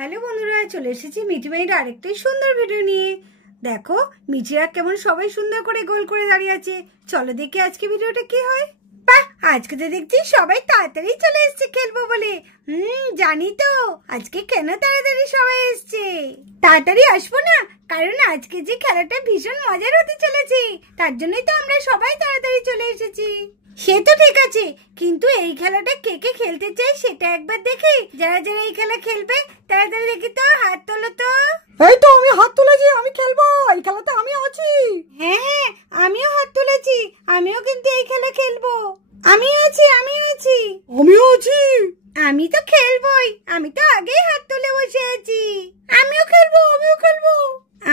Hello বন্ধুরা, চলে এসেছি মিঠি মাইয়ের আরেকটাই সুন্দর ভিডিও নিয়ে। দেখো মিঠিরা কেমন সবাই সুন্দর করে গোল করে দাঁড়িয়ে আছে। চলো দেখি আজকে ভিডিওটা কি হয়। বাহ, আজকে তো দেখছি সবাই তাড়াতাড়ি চলে এসছে খেলবো বলে। জানি তো আজকে কেন তাড়াতাড়ি সবাই এসছে। তাড়াতাড়ি আসবো না, কারণ আজকে যে খেলাটা ভীষণ মজার হতে চলেছে, তার জন্যই তো আমরা সবাই তাড়াতাড়ি চলে এসেছি। সে তো ঠিক আছে, কিন্তু এই খেলাটা কে কে খেলতে চাই সেটা একবার দেখি। যারা যারা এই খেলা খেলবে তাড়াতাড়ি দেখি তো, হাত তোলো তো। এই তো আমি হাত তুলেছি, আমি খেলবো, এই খেলাতে আমি আছি। হ্যাঁ হ্যাঁ, আমিও হাত তুলেছি, আমিও কিন্তু এই খেলা খেলবো। আমিও আছি। আমিও আছি। আমি তো খেলবোই, আমি তো আগেই হাত তুলে বসে আছি। আমিও খেলবো।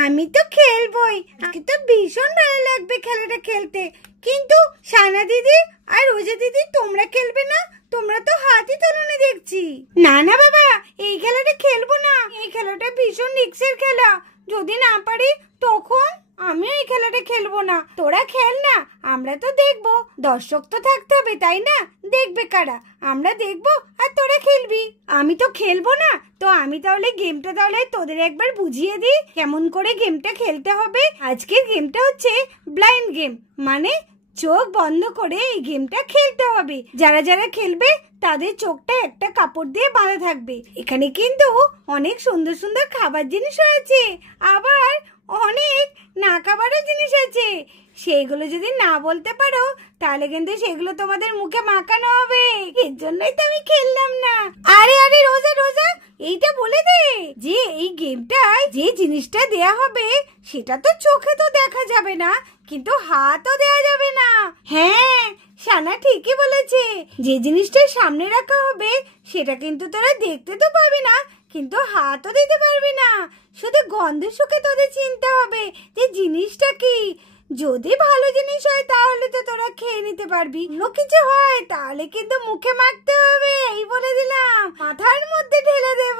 আমি তো খেলবোই, আজকে তো ভীষণ ভালো লাগবে খেলাটা খেলতে। কিন্তু সানা দিদি আর রোজা দিদি তোমরা খেলবে না? তোমরা তো হাতই তোলনি দেখছি। না না বাবা, এই খেলাটা খেলবো না। এই খেলাটা ভীষণ রিস্কের খেলা, যদি না পারি তখন আমিও এই খেলাটা খেলবো না। তোরা খেল না, আমরা তো দেখবো। দর্শক তো থাকতে হবে, তাই না? দেখবে কারা? আমরা দেখবো আর তোরা খেলবি। আমি তো খেলবো না, তো আমি তাহলে গেমটা তোদের একবার বুঝিয়ে দিই কেমন করে গেমটা খেলতে হবে। আজকের গেমটা হচ্ছে ব্লাইন্ড গেম, মানে চোখ বন্ধ করে এই গেমটা খেলতে হবে। যারা যারা খেলবে তাদের চোখটা একটা কাপড় দিয়ে বাঁধা থাকবে। এখানে কিন্তু অনেক সুন্দর সুন্দর খাবার জিনিস রয়েছে, আবার অনেক না খাবারও জিনিস আছে। সেইগুলো যদি না বলতে পারো তাহলে কিন্তু সেগুলো তোমাদের মুখে মাখানো হবে। এর জন্যই তো আমি খেললাম না। আরে আরে রোজা, এইটা বলে দে যে এই গেমটায় যে জিনিসটা দেয়া হবে সেটা তো চোখে তো দেখা যাবে না, কিন্তু হাতও দেয়া যাবে না। হ্যাঁ, সানা ঠিকই বলেছে। যে জিনিসটা সামনে রাখা হবে সেটা কিন্তু তোরা দেখতে তো পাবি না, কিন্তু হাতও দিতে পারবি না। শুধু গন্ধ শুকে তোদের চিনতে হবে যে জিনিসটা কি। যদি ভালো জিনিস হয় তাহলে তো তোরা খেয়ে নিতে পারবি, অন্য কিছু হয় তাহলে কিন্তু মুখে মাখতে হবে। এই বলে দিলাম, মাথার মধ্যে ঢেলে দেব।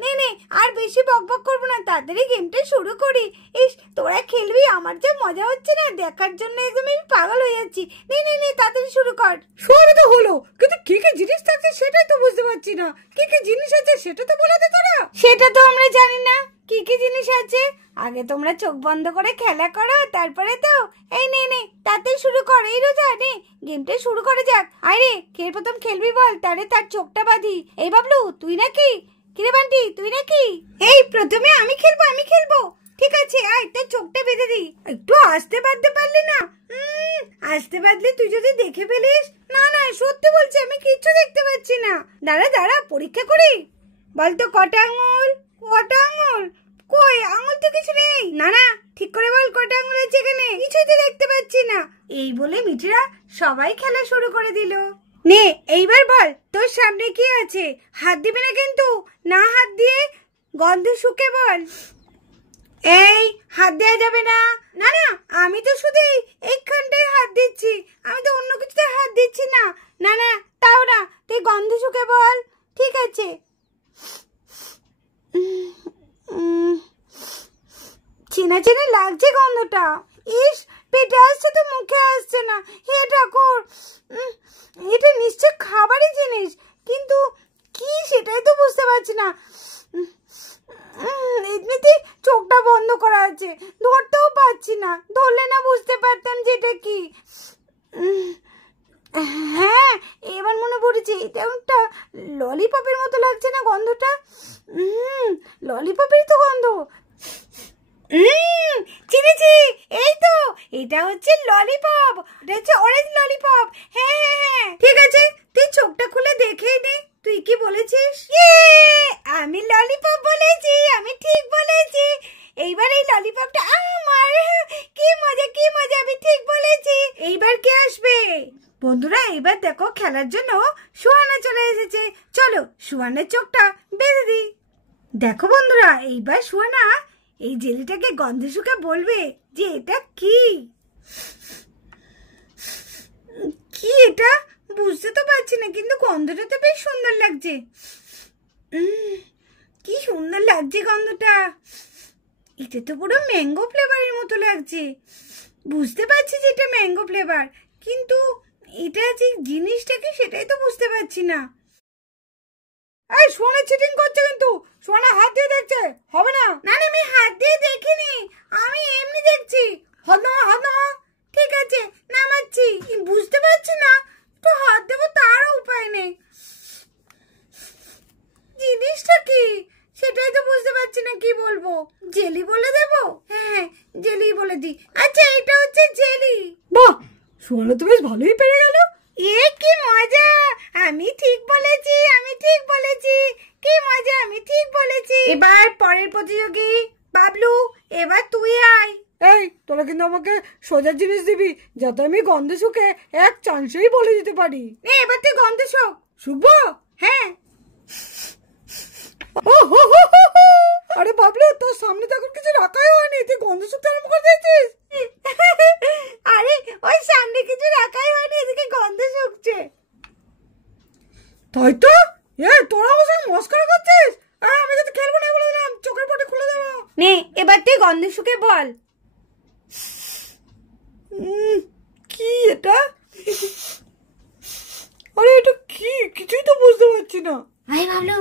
নে আর বেশি বকবক করবো না, তাড়াতাড়ি গেমটা শুরু করি। ইস, তোরা খেলবি, আমার যে মজা হচ্ছে না দেখার জন্য, একদম আমি পাগল হয়ে যাচ্ছি। নে তাড়াতাড়ি শুরু কর। সবই তো হলো, কিন্তু কি কি জিনিস থাকছে সেটাই তো বুঝতে পারছি না। কি কি জিনিস আছে সেটা তো বলে দে তোরা। সেটা তো আমরা জানি না কি কি জিনিস আছে। আগে তোমরা চোখ বন্ধ করে খেলা করো, তারপরে তো। এই নে তাড়াতাড়ি শুরু কর। এই রোজা নে, গেমটা শুরু করে যাক। আরে কে প্রথম খেলবি বল, তাহলে তার চোখটা বাঁধি। এই বাবলু তুই নাকি? কিরে বান্টি তুই নাকি? এই প্রথমে আমি খেলবো। ঠিক আছে, আয় তোর চোখটা বেঁধে দি। একটু আস্তে বাঁধতে পারলি না? আস্তে বাঁধলে তুই যদি দেখে ফেলিস। না সত্যি বলছি, আমি কিচ্ছু দেখতে পাচ্ছি না। দাঁড়া পরীক্ষা করি। বলতো কটা আঙুল? কই আঙুল তো কিছু নেই। না ঠিক করে বল, কটা আঙুল আছে এখানে? কিছুই তো দেখতে পাচ্ছি না। এই বলে মিঠিরা সবাই খেলা শুরু করে দিল। নে এইবার বল, তোর সামনে কি আছে? হাত দিবি না কিন্তু, না হাত দিয়ে গন্ধ শুকে বল। এই হাত দেওয়া যাবে না। না আমি তো শুধু এইখানটায় হাত দিচ্ছি, আমি তো অন্য কিছুতে হাত দিচ্ছি না। না তাও না, তুই গন্ধ শুকে বল। ঠিক আছে। চেনা লাগছে গন্ধটা। ইস, পেটে আসছে তো মুখে আসছে না। হে ঠাকুর, এটা নিশ্চয় খাবারই জিনিস, কিন্তু কি সেটাই তো বুঝতে পারছি না। এমনিতে চোখটা বন্ধ করা আছে, ধরতেও পারছি না। ধরলে না বুঝতে পারতাম যে এটা কি। হ্যাঁ, এবার মনে পড়েছে, এটা একটা ললিপপের মতো লাগছে না গন্ধটা? ললিপপের তো গন্ধ। চিনেছি, এই তো, এটা হচ্ছে ললিপপ। এটা হচ্ছে অরেঞ্জ ললিপপ। হ্যাঁ ঠিক আছে, তুই চোখটা খুলে দেখেই নে। তুই কি বলেছিস? আমি ললিপপ বলেছি, আমি ঠিক বলেছি। এইবার এই ললিপপটা আমার। কি মজা, আমি ঠিক বলেছি। এইবার কে আসবে? বন্ধুরা এইবার দেখো, খেলার জন্য সুহানা চলে এসেছে। চলো সুহানের চোখটা বেঁধে দিই। দেখো বন্ধুরা, এইবার সুহানা এই জেলিটাকে গন্ধ শুকে বলবে যে এটা কি। এটা বুঝতে তো পারছি না, কিন্তু গন্ধটা তো বেশ সুন্দর লাগছে। কি সুন্দর লাগছে গন্ধটা। এটা তো পুরো ম্যাঙ্গো ফ্লেভারের মতো লাগছে। বুঝতে পারছি যে এটা ম্যাঙ্গো ফ্লেভার, কিন্তু এটা যে জিনিসটা কি সেটাই তো বুঝতে পারছি না। এই সোনা চিটিং করছে, কিন্তু সোনা হাত দিয়ে দেখছে, হবে না। না না, আমি হাত দিয়ে দেখিনি, আমি এমনি দেখছি। হাত নামা, হাত নামা। ঠিক আছে, নামাচ্ছি। বুঝতে পারছি না তো হাত দেবো তারও উপায় নেই। জিনিসটা কি সেটাই তো বুঝতে পারছি না, কি বলবো। জেলি বলে দেবো? হ্যাঁ, জেলি বলে দি। আচ্ছা, এটা হচ্ছে জেলি। বাহ, সোনা তো বেশ ভালোই পেরে গেল। এ কি মজা! আমি ঠিক বলেছি, আমি ঠিক বলেছি। কি মজা, আমি ঠিক বলেছি। এবার পরের প্রতিযোগী বাবলু, এবার তুই আয়। এই তোরা কিন্তু আমাকে সোজা জিনিস দিবি, যাতে আমি গন্ধে শুকে এক চান্সেই বলে দিতে পারি। এবার তুই গন্ধে শোক। শুকবো? হ্যাঁ। ও হো হো হো হো। আরে বাবলু, তোর সামনে তো এখন কিছু রাখাই হয়নি, তুই গন্ধ শুকতে আরম্ভ করে দিয়েছিস। আরে ওই সামনে কিছু রাখাই হয়নি, এদিকে গন্ধে শুকছে। তাই তো? তোরা আমার সঙ্গে মস্করা করছিস? আমি কিন্তু খেলবো না বলে দিলাম, চোখের পটে খুলে দেবো। নে, এবার তুই গন্ধে শুকে বল। কি এটা? আরে এটা কি, কিছুই তো বুঝতে পারছি না। আরে বাবলু,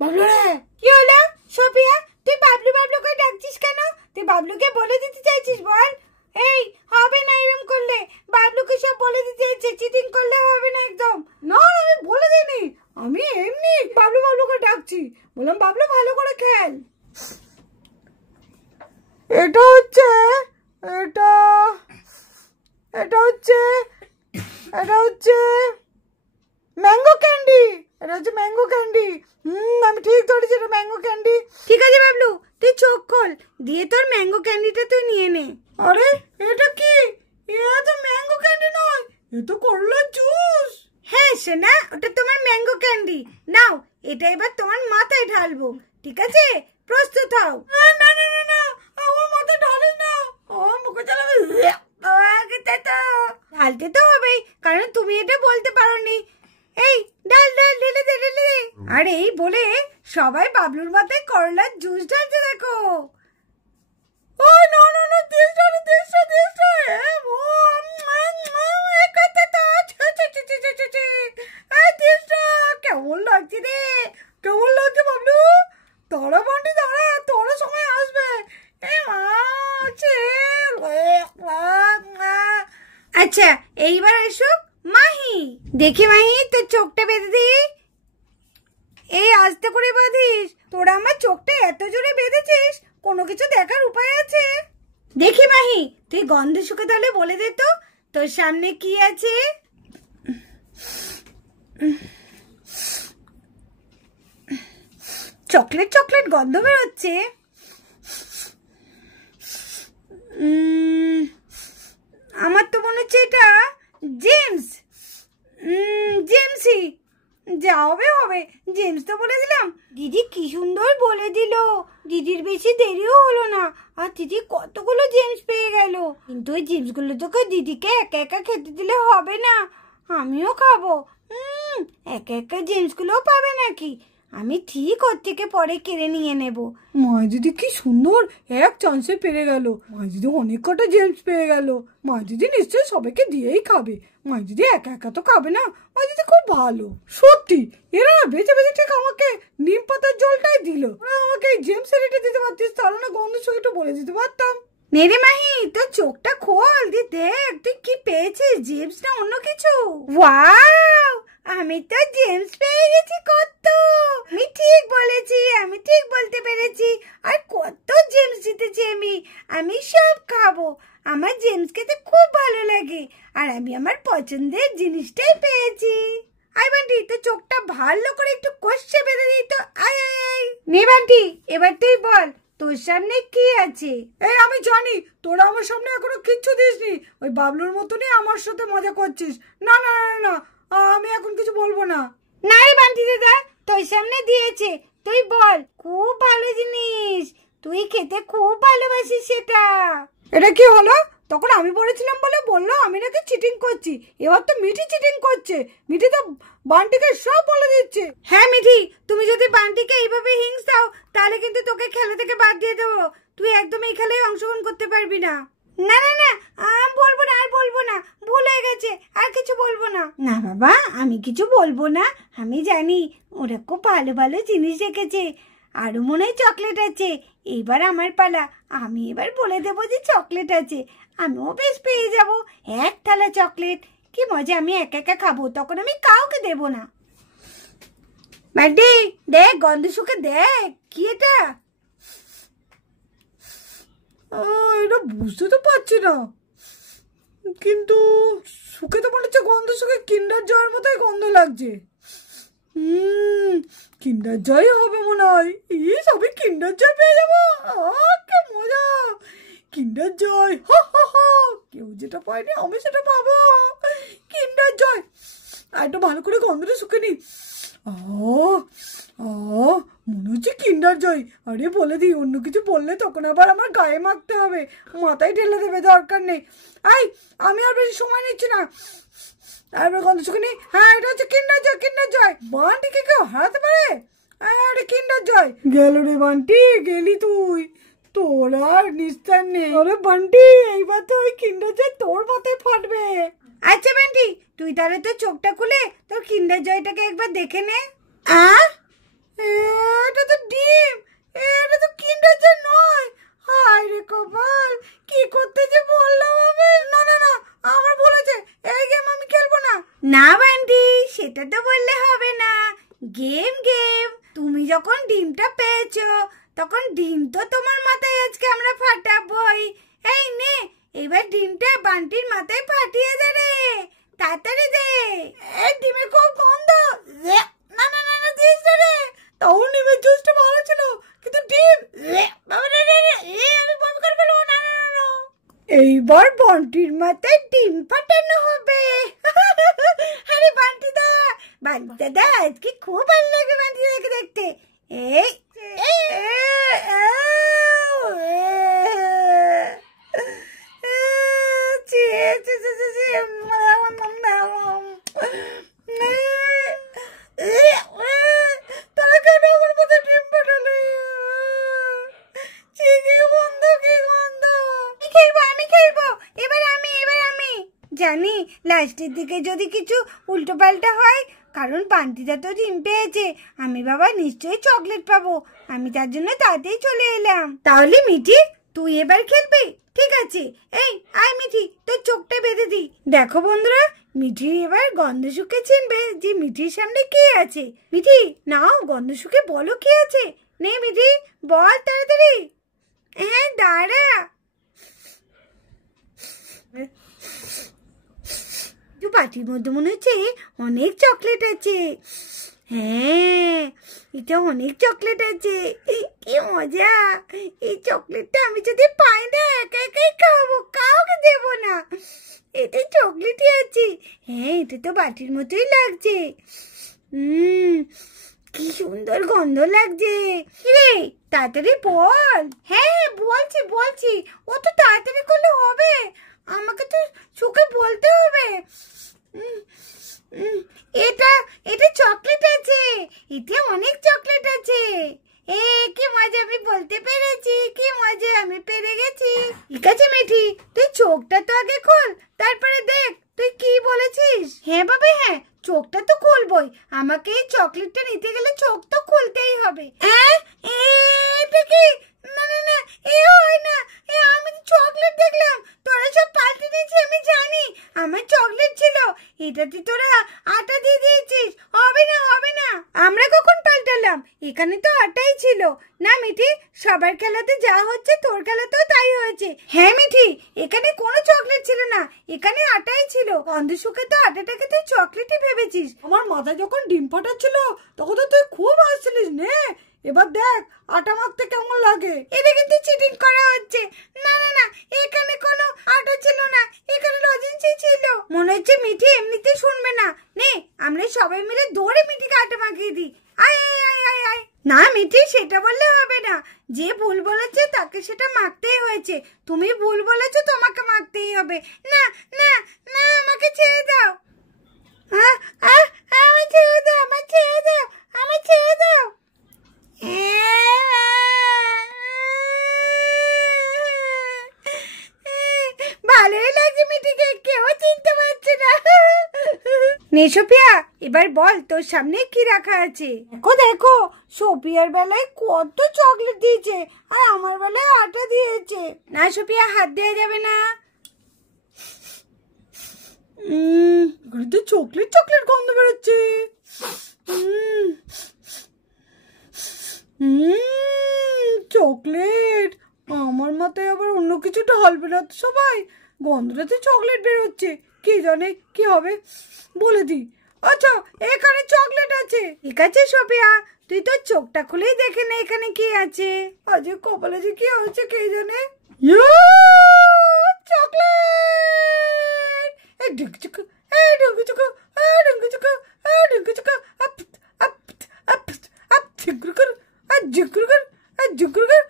বাবলু রে, কি হলো? সোফিয়া, তুই বাবলু বাবলু করে ডাকছিস কেন? তুই বাবলুকে বলে দিতে চাইছিস? বল। এই, হবে না এরকম করলে। বাবলুকে সব বলে দিতে চাইছে, চিটিং করলে হবে না একদম। না, আমি বলে দিইনি, আমি এমনি বাবলু বাবলু করে ডাকছি, বললাম বাবলু ভালো করে খেল। এটা হচ্ছে এটা এটা হচ্ছে এটা হচ্ছে ম্যাঙ্গো ক্যান্ডি। এটা হচ্ছে ম্যাঙ্গো ক্যান্ডি। আমি ঠিক ধরেছি, এটা ম্যাঙ্গো ক্যান্ডি। ঠিক আছে বাবলু, তুই চোখ খোল, দিয়ে তোর ম্যাঙ্গো ক্যান্ডিটা তুই নিয়ে নে। আরে এটা কি? এ তো ম্যাঙ্গো ক্যান্ডি নয়, এ তো করলার জুস। হ্যাঁ সোনা, ওটা তোমার ম্যাঙ্গো ক্যান্ডি। নাও, এটা এবার তোমার মাথায় ঢালবো, ঠিক আছে? প্রস্তুত হও। না না না না না, আমার মাথা ঢালিস না, আমার মুখে চালাবে। ঢালতে তো হবেই, কারণ তুমি এটা বলতে পারোনি। এই, ঢাল ঢাল, ঢেলে দে, ঢেলে দে। আর এই বলে সবাই বাবলুর মাথায় করলার জুস ঢালতে দেখো। ও না না না, দেশটা দেশটা দেশটা, কেমন লাগছে রে, কেমন লাগছে বাবলু? তারা বান্টি দাঁড়া, তোরা সময় আসবে। আচ্ছা, এইবার এসো মাহি। দেখি মাহি, তোর চোখটা বেঁধে দি। এই আস্তে করে বাঁধিস, তোরা আমার চোখটা এত জোরে বেঁধেছিস, কোনো কিছু দেখার উপায় আছে? দেখি মাহি, তুই গন্ধে শুকে তাহলে বলে দে তো, তোর সামনে কি আছে? চকলেট চকলেট গন্ধ বেরোচ্ছে। আমার তো মনে হচ্ছে এটা জেমস। জেমসই যা হবে হবে, জেমস তো বলে দিলাম। দিদি কি সুন্দর বলে দিল, দিদির বেশি দেরিও হলো না, আর দিদি কতগুলো জেমস পেয়ে গেল। কিন্তু ওই জেমসগুলো তোকে দিদিকে একা একা খেতে দিলে হবে না, আমিও খাবো। একা একা জেমসগুলোও পাবে নাকি? আমি ঠিক ওর থেকে পরে কেড়ে নিয়ে নেব। মা দিদি কি সুন্দর এক চান্সে পেরে গেল, মা দিদি অনেক কটা জেমস পেয়ে গেল। মা দিদি নিশ্চয়ই সবাইকে দিয়েই খাবে, মা দিদি একা একা তো খাবে না, মা দিদি খুব ভালো। সত্যি এরা না বেঁচে বেঁচে ঠিক আমাকে নিম পাতার জলটাই দিল। ওরা আমাকে এই জেমসের এটা দিতে পারতিস, তাহলে না গন্ধের সঙ্গে একটু বলে দিতে পারতাম। নেরে মাহি, তোর চোখটা খোল, দি দেখ তুই কি পেয়েছিস, জেমস না অন্য কিছু। ওয়াও, আমি তো জেমস পেয়ে গেছি কত। আমি ঠিক বলেছি, আমি ঠিক বলতে পেরেছি। আর কত জেমস জিতেছি আমি, আমি সব খাবো। আমার জেমস খেতে খুব ভালো লাগে, আর আমি আমার পছন্দের জিনিসটাই পেয়েছি। আই বান্টি, তো চোখটা ভালো করে একটু কষে বেঁধে দিই তো। আয় আয় আয়, নে বান্টি, এবার তুই বল তোর সামনে কি আছে। এই আমি জানি তোরা আমার সামনে এখনো কিচ্ছু দিসনি, ওই বাবলুর মতনই আমার সাথে মজা করছিস। না না না না, আমি এখন কিছু বলবো না। না রে বান্টি দাদা, তোর সামনে দিয়েছে, তুই বল। খুব ভালো জিনিস, তুই খেতে খুব ভালোবাসিস সেটা। এটা কি হলো? তখন আমি বলেছিলাম বলে বললো আমি নাকি চিটিং করছি, এবার তো মিঠি চিটিং করছে। মিঠি তো বান্টিকে সব বলে দিচ্ছে। হ্যাঁ মিঠি, তুমি যদি বান্টিকে এইভাবে হিংস দাও, তাহলে কিন্তু তোকে খেলা থেকে বাদ দিয়ে দেবো। তুই একদম এই খেলায় অংশগ্রহণ করতে পারবি না। না না না, বলবো না, আর বলবো না, ভুল হয়ে গেছে, আর কিছু বলবো না। না বাবা, আমি কিছু বলবো না। আমি জানি ওরা খুব ভালো ভালো জিনিস রেখেছে, আরো মনে হয় চকলেট আছে। এবার আমার পালা, আমি এবার বলে দেবো যে চকলেট আছে। আমিও বেশ পেয়ে যাব এক থালা চকলেট। কি মজা, আমি একা একা খাবো, তখন আমি কাউকে দেবো না। বান্টি দেখ, গন্ধ শুকে দেখ, কি এটা? এটা বুঝতে তো পারছি না, কিন্তু শুকে তো মনে হচ্ছে গন্ধ, শুকে কিন্ডার জয়ের মতোই গন্ধ লাগছে। কিন্ডার জয় হবে মনে হয়। সবে কিন্ডার জয় পেয়ে যাবো, কি মজা! কিন্ডার জয়, হা হা হা, কেউ যেটা পায়নি আমি সেটা পাবো। কিন্ডার জয়, আর একটু ভালো করে গন্ধটা শুকে নি। মনে হচ্ছে কিন্ডার জয়। আরে বলে দিই, অন্য কিছু বললে তখন আবার আমার গায়ে মাখতে হবে, মাথায় ঢেলে দেবে, দরকার নেই। আমি আর বেশি সময় নিচ্ছি না, তারপরে গন্ধ শুকে নি। হ্যাঁ, এটা হচ্ছে কিন্ডার জয়। কিন্ডার জয়, বান্টিকে কেউ হারাতে পারে? আরে কিন্ডার জয় গেল রে বান্টি, গেলি তুই, তোর আর নিস্তার নেই। আরে বান্টি, এইবার তো ওই কিন্ডার জয় তোর মাথায় ফাটবে। আচ্ছা বান্টি, তুই তাহলে তোর চোখটা খুলে তোর কিন্ডার জয়টাকে একবার দেখে নে। এটা তো ডিম, এটা তো কিন্ডার জয় নয়। হায় রে কপাল, কি করতে যে বললাম আমি। না না না, আমার ভুল হয়েছে, এই গেম আমি খেলবো না। না বান্টি, সেটা তো বললে হবে না। গেম গেম, তুমি যখন ডিমটা পেয়েছো তখন ডিম তো তোমার মাথায় আজকে আমরা ফাটাবোই। এই নে, এবার ডিমটা বান্টির মাথায় ফাটিয়ে দে রে, তাড়াতাড়ি দে। এই ডিমের খুব গন্ধ। না না না না, দিস না রে। তাও ডিমের জুসটা ভালো ছিল, কিন্তু ডিম, বাবা রে রে রে, আমি বন্ধ করে ফেলবো। না না না না, এইবার বান্টির মাথায় ডিম ফাটানো হবে। আরে বান্টি দাদা, আজকে খুব ভালো লাগে বান্টি দাদাকে দেখতে। এই তারা কেন আমার মাথায় ডিম ফাটালে? কি গন্ধ, কি গন্ধ! আমি খেলবো, এবার আমি জানি লাস্টের দিকে যদি কিছু উল্টো পাল্টা হয়, কারণ বান্টিটা তো ডিম পেয়েছে, আমি বাবা নিশ্চয়ই চকলেট পাবো। আমি তার জন্য তাড়াতাড়ি চলে এলাম। তাহলে মিঠি, তুই এবার খেলবি? ঠিক আছে, এই আয় মিঠি, তোর চোখটা বেঁধে দি। দেখো বন্ধুরা, মিঠি এবার গন্ধ শুকে চিনবে যে মিঠির সামনে কে আছে। মিঠি নাও, গন্ধ শুকে বলো কি আছে। নে মিঠি, বল তাড়াতাড়ি। হ্যাঁ দাঁড়া, পাটির মধ্যে মনে হচ্ছে অনেক চকলেট আছে। হ্যাঁ, এটা অনেক চকলেট আছে, কি মজা! এই চকলেটটা আমি যদি পাই না, একা একাই খাবো, কাউকে দেবো না। এতে চকলেটই আছে। হ্যাঁ, এটা তো বাটির মতোই লাগছে। কি সুন্দর গন্ধ লাগছে রে। তাড়াতাড়ি বল। হ্যাঁ বলছি, ও তো তাড়াতাড়ি করলে হবে, আমাকে তো চোখে বলতে হবে। এটা চকলেট আছে, এতে অনেক চকলেট আছে। কি মজা, আমি বলতে পেরেছি, কি মজা, আমি পেরে গেছি। ঠিক আছে মিঠি, তুই চোখটা তো আগে খোল, তারপরে দেখ তুই কি বলেছিস। হ্যাঁ বাবা, হ্যাঁ, চোখটা তো খুলবই, আমাকে এই চকলেটটা নিতে গেলে চোখ তো খুলতেই হবে। এটা কি? না না না, হয় না, আমি তো চকলেট দেখলাম, তোরা সব পাল্টে দিয়েছি, আমি জানি আমার চকলেট ছিল, এটাতে তোরা আটা দিয়ে দিয়েছিস। হবে না, আমরা কখন পাল্টালাম? এখানে তো আটাই ছিল। না মিঠি, সবার খেলাতে যা হচ্ছে তোর খেলাতেও তাই হয়েছে। হ্যাঁ মিঠি, এখানে কোনো চকলেট ছিল না, এখানে আটাই ছিল। গন্ধ শুকে তো আটাটাকে তুই চকলেটই ভেবেছিস। আমার মাথায় যখন ডিম ফাটাচ্ছিল তখন তো তুই খুব হাসছিলিস। নে, এবার দেখ আটা মাখতে কেমন লাগে। এটা কিন্তু চিটিং করা হচ্ছে। না না না, এখানে কোনো আটা ছিল না, এখানে লজেন্সই ছিল। মনে হচ্ছে মিঠি এমনিতে শুনবে না। নে, আমরা সবাই মিলে ধরে মিঠিকে আটা মাখিয়ে দিই। আয় আয় আয় আয় আয়। না মিঠি, সেটা বললে হবে না, যে ভুল বলেছে তাকে সেটা মাখতেই হয়েছে। তুমি ভুল বলেছো, তোমাকে মাখতেই হবে। না না না, আমাকে ছেড়ে দাও। আমার ছেড়ে দাও, আমার ছেড়ে দাও, আমার ছেড়ে দাও। নে সোফিয়া, এবার বল তোর সামনে কি রাখা আছে। দেখো দেখো, সোফিয়ার বেলায় কত চকলেট দিয়েছে আর আমার বেলায় আটা দিয়েছে। না সোফিয়া, হাত দেওয়া যাবে না। এখানে তো চকলেট চকলেট গন্ধ বেরোচ্ছে। চকলেট, আমার মাথায় আবার অন্য কিছু ঢালবে না তো সবাই। গন্ধটাতে চকলেট বেরোচ্ছে, কি জানে কি হবে, বলে দি। আচ্ছা, এখানে চকলেট আছে। ঠিক আছে সোফিয়া, তুই তোর চোখটা খুলেই দেখে নে এখানে কি আছে। আজ কপালে যে কি হয়েছে কে জানে। চকলেট! এই ঢুকচুকু, এই ঢুকচুকু, এই ঢুকচুকু, এই ঢুকচুকু, আপ আপ আপ আপ ঝিকরুকর, আর ঝিকরুকর, আর ঝিকরুকর।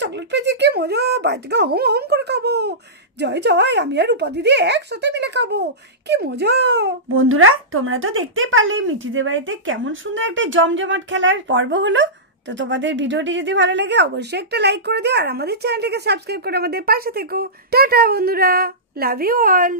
চকলেট পেয়েছি, কি মজা! বাড়ি থেকে হম হম করে খাবো। জয় জয়, আমি আর রূপা দিদি একসাথে মিলে খাবো, কি মজা। বন্ধুরা, তোমরা তো দেখতেই পারলে মিঠিদের বাড়িতে কেমন সুন্দর একটা জমজমাট খেলার পর্ব হলো। তো তোমাদের ভিডিওটি যদি ভালো লাগে অবশ্যই একটা লাইক করে দিও আর আমাদের চ্যানেলটিকে সাবস্ক্রাইব করে আমাদের পাশে থেকো। টাটা বন্ধুরা, লাভ ইউ অল।